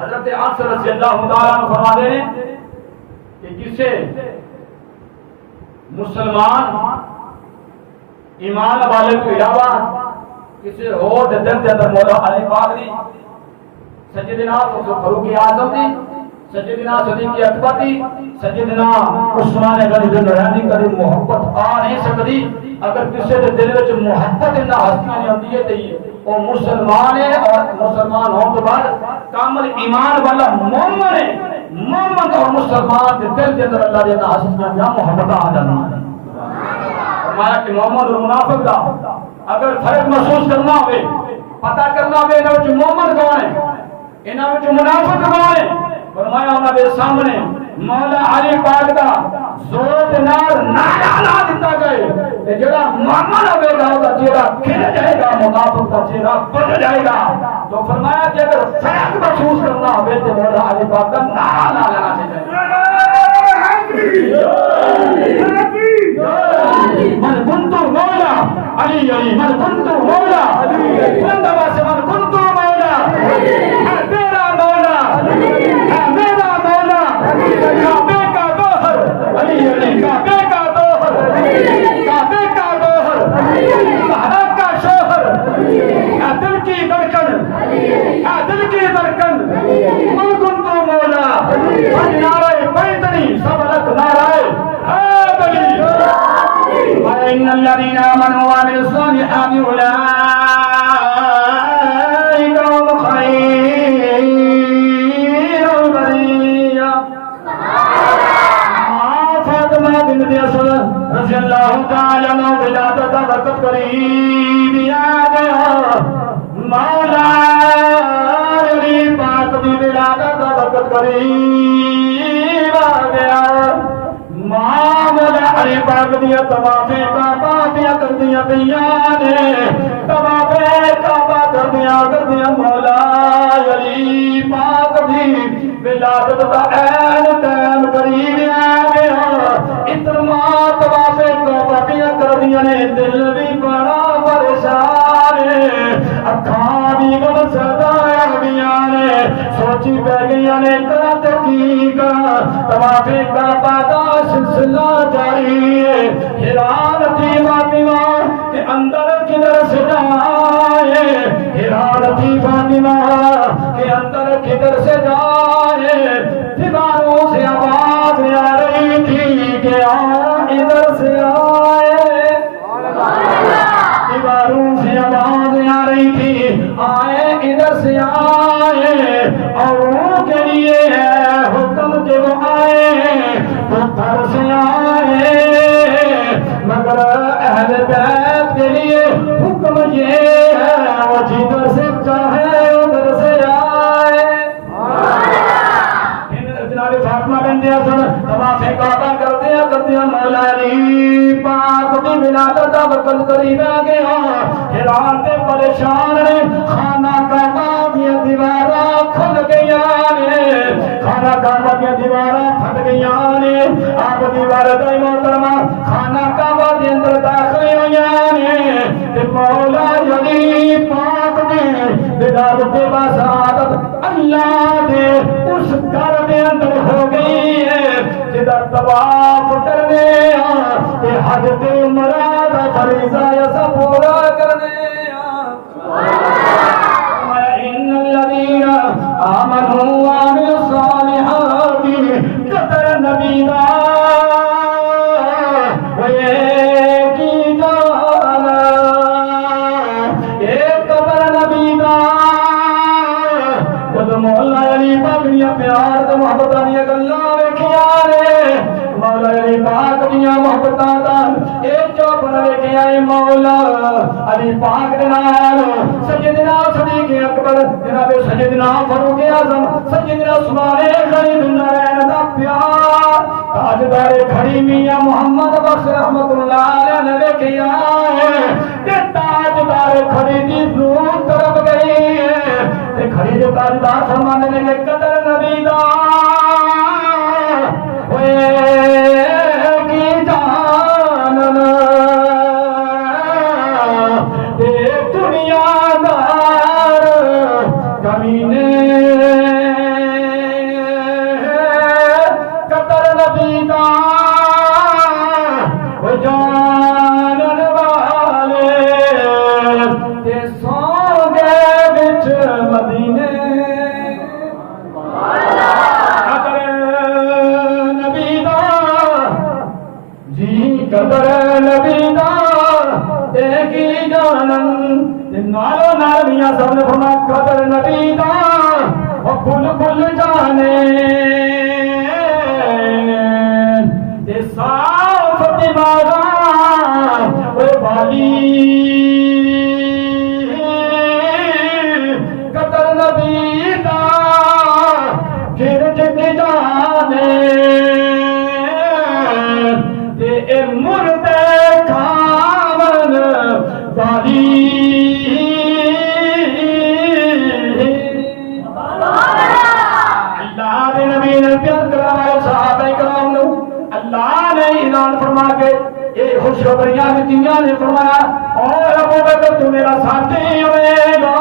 حضرت انس رضی اللہ تعالیٰ عنہ فرماتے ہیں کہ جسے مسلمان ایمان والے کو علاوہ کسی اور دل کے اندر مولا علی پاک دی، سیدنا فاروق اعظم دی، سیدنا صدیق اکبر دی، سیدنا عثمان غنی ذوالنورین دی محبت آ نہیں سکتی اگر کسی کے دل وچ محبت انہاں ہستیاں نہیں ہوندی ہے تے وہ مسلمان ہے اور مسلمان ہونے کے بعد کامل ایمان والا مومن ہے۔ مومن اور مسلمان کے دل کے اندر اللہ دے ہستیاں یا محبت آ جانا ہے۔ فرمایا کہ مومن اور منافق دا اگر فرق محسوس کرنا ہوئے، پتہ کرنا ہوئے انہاں وچ مومن کون ہے، انہاں وچ منافق کون ہے، فرمایا انہاں دے سامنے مولا علی پاک دا زور دے نال نعرہ لا دتا جائے تے جڑا مومن ہوے گا او دا چہرہ کھل جائے گا، منافق دا چہرہ بن جائے گا۔ تو فرمایا کہ اگر فرق محسوس کرنا ہوئے تے مولا علی پاک دا نعرہ لا لینا چاہیے، من كنت مولا علی علی، من كنت مولا علی علی، من كنت مولا ہے تیرا مولا، ہے میرا مولا، کعبے کا گوہر علی علی، کعبے کا گوہر، کعبے کا گوہر، زہرا کا شوہر، ہے دل کی دھڑکن، ہے دل کی دھڑکن، من كنت مولا، آج نعرہ بیدنی سبلت نعرہ حیدری، وَإِنَّ الَّذِينَ آمَنُوا وَعَمِلُوا الصَّالِحَاتِ أُولَٰئِكَ هُمْ خَيْرُ الْبَرِيَّةِ۔ فاطمہ بنت اسد رضی اللہ تعالی عنہ ولادت کا وقت قریب آ گیا، مولا علی پاک کی ولادت کا وقت قریب آ گیا، ماں مولا علی پاک دیا طوافیں کعبہ دیا کردیاں پیاں نے، طوافیں کعبہ کردیاں مولا علی پاک دی ولادت دا عین ٹائم قریب آ گیا، اتنا طوافیں کعبہ دیا کردیاں نے، دل بھی بڑا پریشان ہے، اکھاں بھی غم زدہ گیا نے، سوچی پہ گیا نے کرا کی کرا، طوافیں کعبہ دا سلسلہ جاری ہے، حیران تھی فاطمہ کہ اندر کدھر سے جائے، حیران تھی فاطمہ کہ اندر کدھر سے جائے، دیواروں سے آواز آ رہی تھی کہ ادھر سے آئے، دیواروں سے آواز آ رہی تھی آئے ادھر سے آئے، اور کے لیے ہے حکم کہ وہ آئے تو گھر سے آئے، مگر اہل بیت کے لیے حکم یہ ہے وہ جدھر سے چاہے ادھر سے آئے۔ جناب فاطمہ بنت اسد طواف کعبہ کردیا مولا علی پاک دی ولادت دا وقت قریب آ گیا، حیران تے پریشان نے، خانہ کعبہ دی دیواراں کھل گئیاں نے، خانہ کعبہ دی دیواراں پھٹ گئیاں نے، آپ دی والدہ محترمہ خانہ کعبہ دے اندر داخل ہوئیاں نے، تے مولا علی پاک دی ولادت بسعادت اللہ دے اس گھر دے اندر ہو گئی ہے جدھر طواف کرنے تے حج تے عمرہ دا فریضہ ایسا پورا کرنے وَإِنَّ الَّذِينَ آمَنُوا وَعَمِلُوا الصَّالِحَاتِ قدر نبی دا ایک ہی جانا، ایک قبر نبی دا، جب مولا علی پاک دیا پیار تے محبتاں دیا گلاں ویکھیاں نے، مولا علی پاک دیا محبتاں دا ایک چوپڑ ویکھیا اے مولا علی پاک دے نال سیدنا صدیق اکبر جناب سیدنا فاروق اعظم سیدنا عثمان غنی ذوالنورین دا پیار، تاجدار کھڑی میاں محمد بخش رحمت اللہ علیہ نے ویکھیا ہے، تے تاجدار کھڑی دی روح طرف گئی ہے، تے کھڑی دے تاجدار فرمانے لگے قدر نبی دا کی جاننا تے دنیا دار کمینے بھول جانے تے صاف دماغاں او والی قدر نبی دا گرج کے جانے تے اے مردے کھاون والی اللہ دے نبی نے پیار کرائے صحابہ کرام نو اللہ نے اعلان فرما کے یہ خوشخبریاں دتیاں نے فرمایا اور ابو بکر تو میرا ساتھی ہوئے گا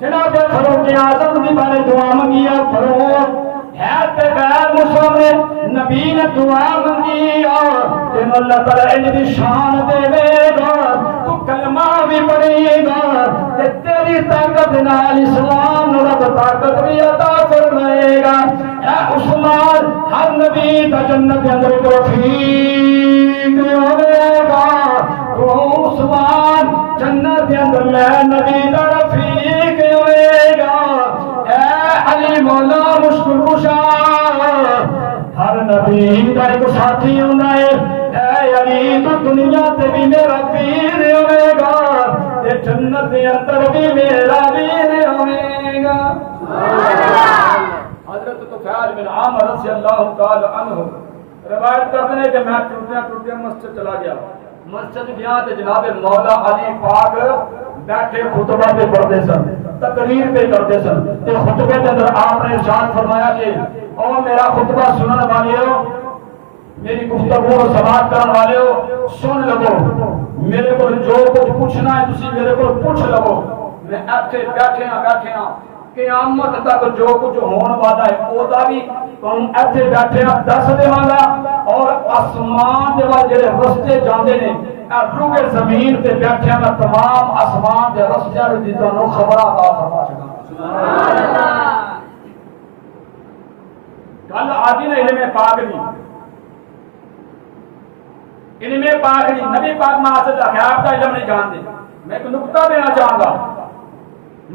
جناب فاروق اعظم دی بارے دعا منگی ہے فاروق ہے تے غیر مسلم نے نبی نے دعا منگی اور اللہ تعالی ان دی شان دے گا تو کلمہ بھی پڑھے گا تے تیری طاقت نال اسلام نو رب طاقت بھی عطا فرمائے گا اے عثمان ہر نبی دا جنت دے اندر توفیق ہوے گا تو عثمان جنت دے اندر میں نبی دا رفیق ہوے گا اے علی مولا مشکل کشا ہر نبی دا ایک ساتھی ہوندا ہے اے علی تو دنیا تے بھی میرا پیر ہوے گا تے جنت دے اندر بھی میرا پیر ہوے گا حضرت طفیل بن عامر رضی اللہ تعالی عنہ روایت کرتے ہیں کہ میں ٹوٹیا مسجد چلا گیا مسجد گیا تے جناب مولا علی پاک بیٹھے خطبہ پہ پڑھتے سن تقریر پہ کرتے سن تے خطبے کے اندر آپ نے ارشاد فرمایا کہ او میرا خطبہ سنن والےو میری گفتگو کو سماعت کرنے والےو سن لو میرے کو جو کچھ پوچھنا ہے تسی میرے کو پوچھ لو میں ایتھے بیٹھے ہاں قیامت تک جو کچھ ہون والا ہے او دا بھی تم ایتھے بیٹھے ہاں دس دیواں گا اور آسمان دے ول جڑے رستے جاندے نے روح زمین تے بیٹھے ہاں تمام آسمان دے رستیاں دی تانوں خبر عطا فرما سکاں سبحان اللہ گل آدھی نے علم پاک نہیں علم پاک نہیں نبی پاک معاذ غیب کا علم نہیں جانتے میں ایک نقطہ دینا چاہوں گا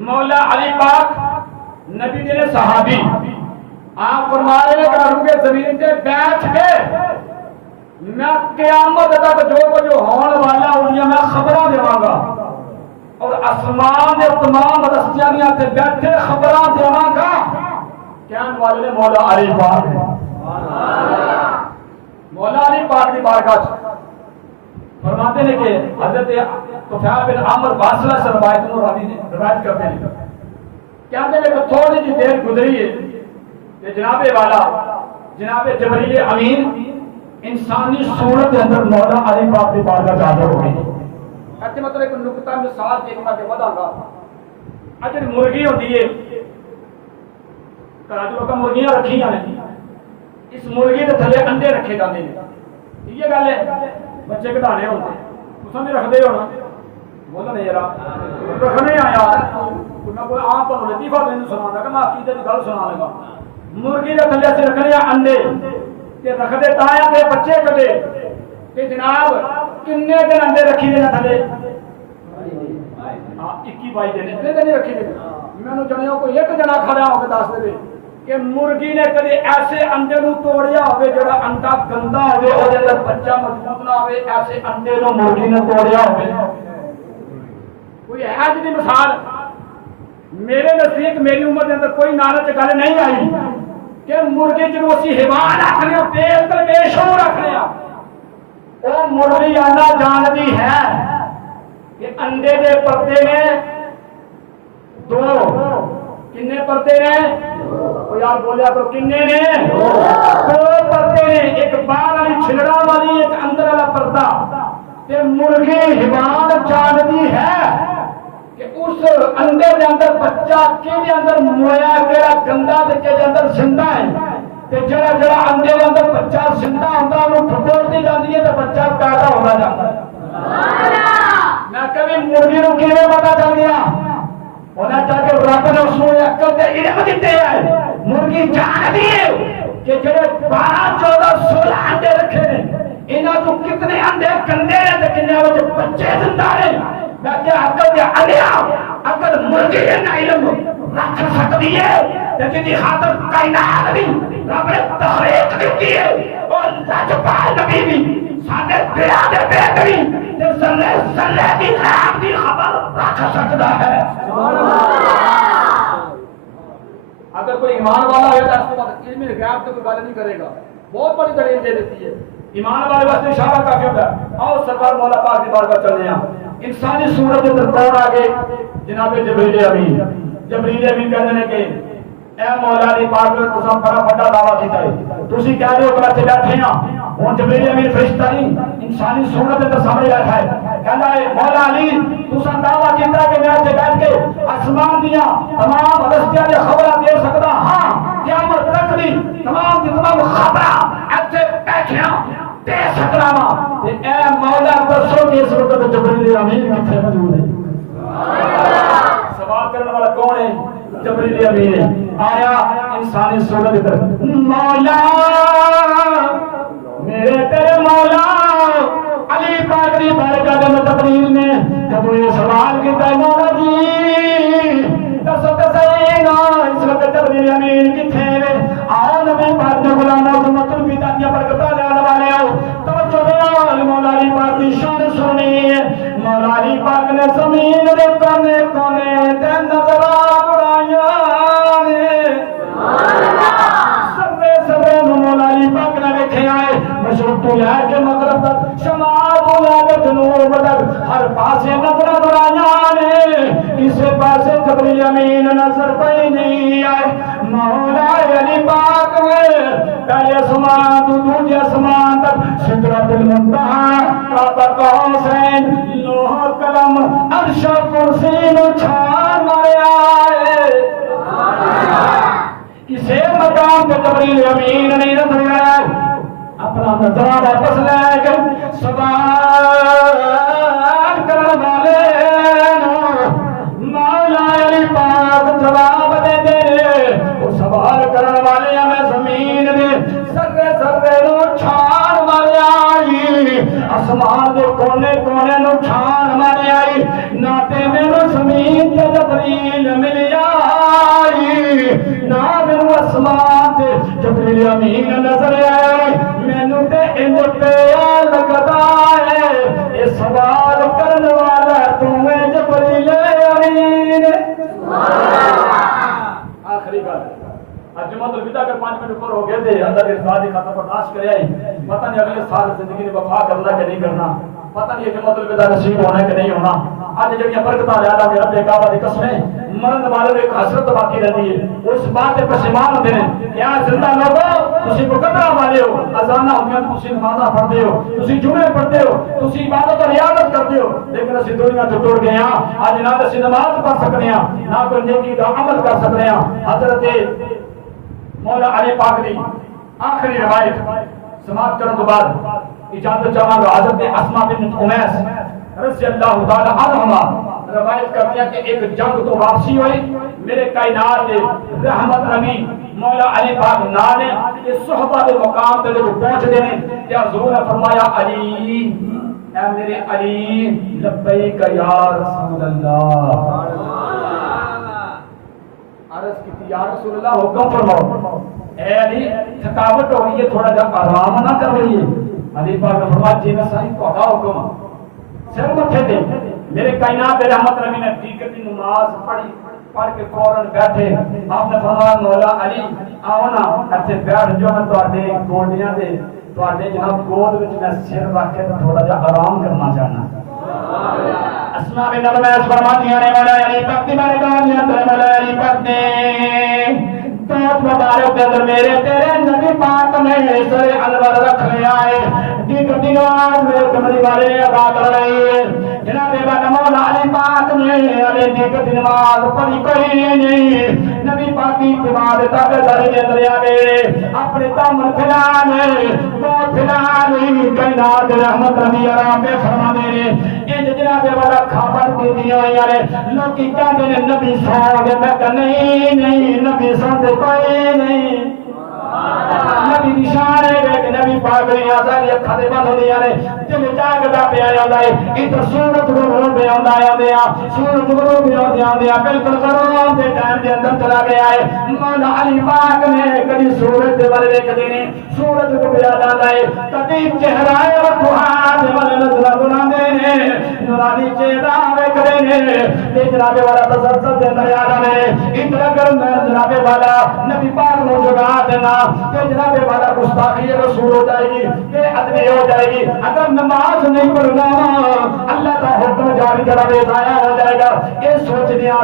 مولا علی پاک نبی نے صحابی آپ فرما رہے ہیں کہ روح زمین تے بیٹھ کے میں قیامت تک جو کچھ ہون والا انہیں میں خبراں دیواں گا اور آسمان دے تمام رستیاں تے بیٹھے خبراں دیواں گا کہنے والے نے مولا علی پاک مولا علی پاک کی بارگاہ فرماتے ہیں کہ حضرت طفیل بن عامر واصلہ سے روایت کرتے ہیں کہتے ہیں کہ تھوڑی سی دیر گزری ہے کہ جناب والا جناب جبریل امین انسانی صورت کے اندر مولا علی پاک کی بارگاہ میں حاضر ہو گئی ایسے مطلب ایک نقطہ مثال دیکھنا کے ودا گا اجر مرغی ہوتی ہے کراچی لوگ مرغیاں رکھی ہیں اس مرغی کے تھلے انڈے رکھے جاتے ہیں یہ گل ہے بچے کٹانے ہوتے تساں بھی رکھدے ہو نا بولو نہیں یار رکھنے آ یار میں کوئی عام تو لطیفہ نہیں سنانا کہ میں عقیدے کی گل سنا لگا مرغی کے تھلے سے رکھنے انڈے کہ رکھدے تاں تے بچے کٹے کہ جناب کنے دن انڈے رکھی دے تھلے 21 دن اتنے دن رکھی دے میں نے جنیا کوئی ایک جنا کھڑا ہو کے دس دے کہ مرغی نے کدی ایسے انڈے نو توڑیا ہوئے جڑا انڈا گندا ہوئے او دے اندر بچہ موجود نہ ہوئے ایسے انڈے نو مرغی نے توڑیا ہوئے کوئی ہے جی مثال میرے نزدیک میری عمر کے اندر کوئی نالج گل نہیں آئی کہ مرغی جنوں اسی حیوان رکھنے تیل تے بے شعور رکھنے او مرغی انڈا جاندی ہے کہ انڈے دے پردے نے دو کنے پردے نے او یار بولیا تو کنے نے دو پردے نے ایک باہر والی چھلڑا والی ایک اندر والا پردہ تے مرغی حیوان جاندی ہے کہ اس انڈے دے اندر بچہ کیڑے اندر مویا کیڑا گندا تے کیڑے اندر زندہ ہے تے جڑا جڑا انڈے دے اندر بچہ زندہ ہوندا اونوں ٹھٹوڑدی جاندی ہے تے بچہ پیدا ہوندا جاندا ہے سبحان اللہ میں کبھی مرغی نو کیویں پتہ چل گیا انہاں چاہ کے رب نے اس نوں عقل تے علم دتے ہے مرغی جاندی ہے کہ جڑے 12 14 16 انڈے رکھے نے انہاں تو کتنے انڈے کنڈے نے تے کنے وچ بچے زندہ نے میں کہ عقل دے علیا عقل مرغی نہ علم رکھ سکتی ہے لیکن دی خاطر کائنات بھی رب نے تخلیق دیتی ہے اور لاجواب نبی بھی ساڈے دیا دے بہتری تے ذرے ذرے دی غیب دی خبر رکھ سکتا ہے سبحان اللہ۔ اگر کوئی ایمان والا ہے تو اس کے بعد علم غیب تو کوئی بات نہیں کرے گا، بہت بڑی دلیل دے دیتی ہے۔ ایمان والے واسطے اشارہ کافی ہوتا ہے۔ آؤ سرکار مولا پاک کی بارگاہ چلنے ہیں۔ انسانی صورت کے اندر کون آگے؟ جناب جبریل امین۔ جبریل امین کہتے ہیں کہ اے مولا علی پاک نے تساں بڑا بڑا دعویٰ کیتا ہے، تسی کہہ رہے ہو کہ اتنے بیٹھے ہیں ہوں جبریل امین فرشتہ نہیں انسانی صورت کے اندر سامنے بیٹھا ہے، کہتا ہے مولا علی تساں دعویٰ کیتا کہ میں اتنے بیٹھ کے آسمان دیا تمام ہستیاں دی خبراں دے سکدا ہاں، قیامت تک دی تمام دی تمام خبراں اتنے بیٹھے دے سکدا وا۔ اے مولا دسو کہ اس وقت جبریل امین کتنے موجود ہے؟ سوال کرنے والا کون ہے؟ جبریل امین ہے۔ آیا انسانی صورت ادھر مولا میرے تیرے مولا علی پاک کی بارگاہ میں تقریر نے جب وہ یہ سوال کیتا ہے مولا جی دسو تے صحیح نا اس وقت جبریل امین کتنے ہے؟ آؤ نبی پاک نے بلانا امت الفدا کی برکتاں لینے والے آؤ توجہ دو مولا علی پاک کی شان سنی ہے۔ مولا علی پاک نے زمین دے کونے کونے تے نظراں اڑائیاں نے سبے سبے مولا علی پاک نے ویکھیا ہے مشرق تو لے کے مغرب تک شمال تو لے کے جنوب تک ہر پاسے نظراں اڑائیاں نے کسے پاسے جبریل امین نظر پئی نہیں آئے۔ مولا علی پاک نے پہلے آسمان تو دوسرے آسمان تک سدرۃ المنتہا کعبہ قوسین لوح قلم عرش و کرسی نو چھان ماریا ہے۔ کسے مقام پہ جبریل امین نہیں نظر آیا، اپنا نظرہ واپس لے کے سوال کرنے والے مولا علی پاک جواب دے دے۔ وہ سوال کرنے والے ہمیں زمین دے ذرے ذرے نو چھان مارے آئی، آسمان دے کونے کونے نو چھان مارے آئی، نہ تے میرے زمین تے جبریل مل آئی نہ میرے آسمان تے جبریل امین نظر آئی۔ مینوں تے انج پیا لگدا ہے یہ سوال کرنے والا تمہیں جبریل امین۔ آخری گل جمعۃ الوداع اگر 5 منٹ اوپر ہو گئے تھے اللہ کے ارشاد کی خاطر برداشت کرے آئی، پتہ نہیں اگلے سال زندگی نے وفا کرنا کہ نہیں کرنا، پتہ نہیں جمعۃ الوداع نصیب ہونا کہ نہیں ہونا۔ اج جڑیاں برکتاں لے اللہ رب کعبہ دی قسمیں مرن والے ایک حسرت باقی رہتی ہے، اس بات تے پشیمان ہوتے ہیں کہ آج زندہ لوگو تسی مقدرہ والے ہو، اذاناں ہوندیاں تسی نمازاں پڑھدے ہو، تسی جمعے پڑھدے ہو، تسی عبادت اور عیادت کرتے ہو، لیکن اسی دنیا تو ٹر گئے ہاں۔ اج نہ اسی نماز پڑھ سکنے ہاں نہ کوئی نیکی دا عمل کر سکنے ہاں۔ حضرت مولا علی پاک دی آخری روایت سماعت کرنے کے بعد اجازت چاہوں گا حضرت اسماء بنت امیس رضی اللہ تعالی عنہما روایت کرتے ہیں کہ ایک جنگ تو واپسی ہوئی، میرے کائنات دے رحمت نبی مولا علی پاک نانے اس صحبہ دے مقام تے جب پہنچ دے نے تے حضور نے فرمایا علی اے میرے علی لبیک یا رسول اللہ، عرض کی یا رسول اللہ حکم فرماؤ۔ اے علی تھکاوٹ ہو رہی ہے تھوڑا جا آرام نہ کر رہی ہے؟ علی پاک نے فرمایا جی میں سائیں تہاڈا حکم سر مٹھے دے۔ میرے کائنات رحمت نبی نے دیگر کی نماز پڑھی، پڑھ کے فوراً بیٹھے، آپ نے فرمایا مولا علی آؤ نا اتنے بیٹھ جو میں تہاڈے گوڈیاں دے تہاڈے جناب گود وچ میں سر رکھ کے تھوڑا جا آرام کرنا چاہنا۔ اسماء بنت امیس فرماتی ہیں مولا علی پاک دی بارگاہ میں مولا علی پاک نے تو مبارک کے اندر میرے تیرے نبی پاک نے سر انور رکھ لیا ہے، دیگر دی نماز میرے کمری والے ادا کر رہے ہیں۔ جناب مولا علی پاک نے علی دیگر دی نماز پڑھی کوئی نہیں، نبی پاک کی اتباع تابع داری کے اندر آگے اپنے دامن پھیلانے وہ پھیلانے کائنات رحمت نبی آرام پہ فرما دے رہے ان جناب والا خبر دی دیا یار لوکی کہتے ہیں نبی سو گئے، میں کہ نہیں نبی سو کوئی نہیں، نبی نشان ہے کہ نبی پاک دی آزادی اکھاں دے بند ہوندیاں نے دل جاگدا پیا جاندا ہے ادھر سورج غروب پہ آندا آندیا سورج غروب پہ آندیا بالکل غروب دے ٹائم دے اندر چلا گیا ہے مولا علی پاک نے کبھی سورج دے ول ویکھدے نے سورج کو پیا جاندا ہے کبھی چہرہ وضحا دے ول نظر بناندے نے نورانی چہرہ ویکھدے نے تے جناب والا تسلسل دے اندر آ جاندے ادھر اگر میں جناب والا نبی پاک نو جگا دینا کہ جناب والا گستاخی رسول ہو جائے گی کہ ادبی ہو جائے گی اگر نماز نہیں پڑھنا اللہ کا حکم جاری جناب ضائع ہو جائے گا یہ سوچ دیا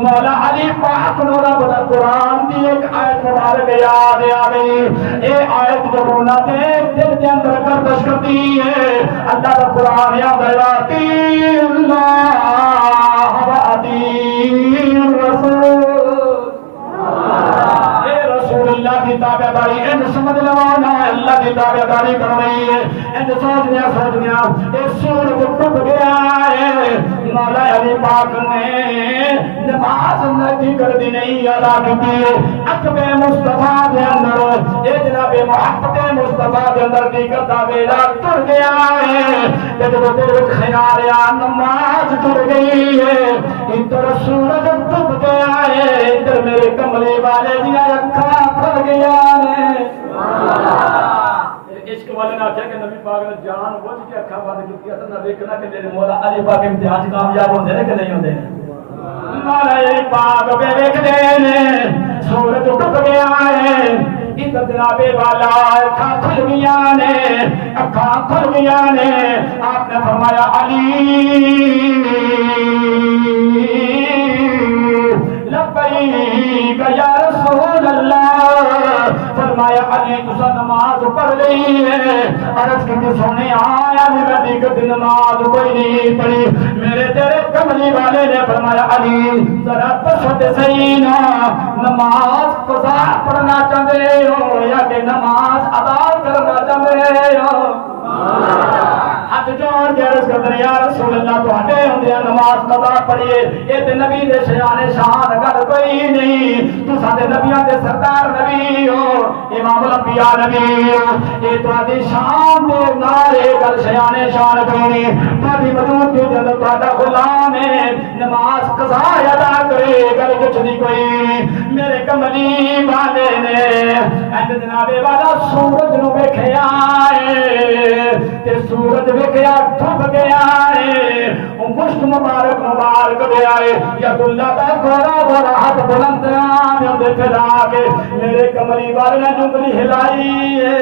مولا علی پاک نو رب دا قرآن دی ایک آیت مبارک یاد آ گئی یہ آیت جو رونا دے دل کے اندر گردش کرتی ہے اللہ کا قرآن یاد ہے واطیع اللہ و اطیع الرسول اللہ کی تابعداری ان سمجھ لوانا اللہ کی تابعداری کرنی ہے ان سوچنیا ایک سورج ڈوب گیا ہے مولا علی پاک نے نماز کی گردی نہیں ادا کی عقب مصطفیٰ کے اندر اے جناب محبت مصطفیٰ کے اندر کی کرتا ویلا ٹر گیا ہے جب دل خیال نماز ٹر گئی ہے ادھر سورج ڈوب گیا ہے ادھر میرے کملے والے دیا اکھاں کھل گیا نے عشق والے نے آخیا کہ نبی پاک نے جان بوجھ کے اکھاں بند کی اصل نہ دیکھنا کہ میرے مولا علی پاک امتحان کامیاب ہوندے نے کہ نہیں ہوندے مولا علی پاک بے ویکھدے نے سورج ڈوب گیا ہے ادھر جناب والا اکھاں کھل گیا نے اکھاں کھل گیا نے آپ نے فرمایا علی لبیک یا رسول اللہ فرمایا علی تسا نماز پڑھ لی ہے عرض کی سونے آیا میرا دیکھ نماز کوئی نہیں پڑھی میرے تیرے کملی والے نے فرمایا علی ذرا تشہد صحیح نا نماز قضا پڑھنا چاہتے ہو یا کہ نماز ادا کرنا چاہتے ہو ہاتھ جوڑ کے عرض کرتے ہیں یا رسول اللہ تو ہٹے ہوندے نماز قضا پڑھیے یہ تے نبی دے شان شان گل کوئی نہیں تو سارے نبیاں دے سردار نبی ہو امام الانبیاء نبی ہو یہ تہاڈی شان دے نارے گل شان شان کوئی نہیں تہاڈی وجود دے اندر تہاڈا غلام ہے نماز قضا ادا کرے گل کچھ نہیں کوئی میرے کملی والے نے اند جناب والا سورج نو ویکھیا تے سورج ویکھیا ڈوب گیا ہے او مشت مبارک مبارک گیا ہے یا اللہ دا گورا گورا ہاتھ بلند آ دے پھیلا کے میرے کملی والے نے جنگلی ہلائی ہے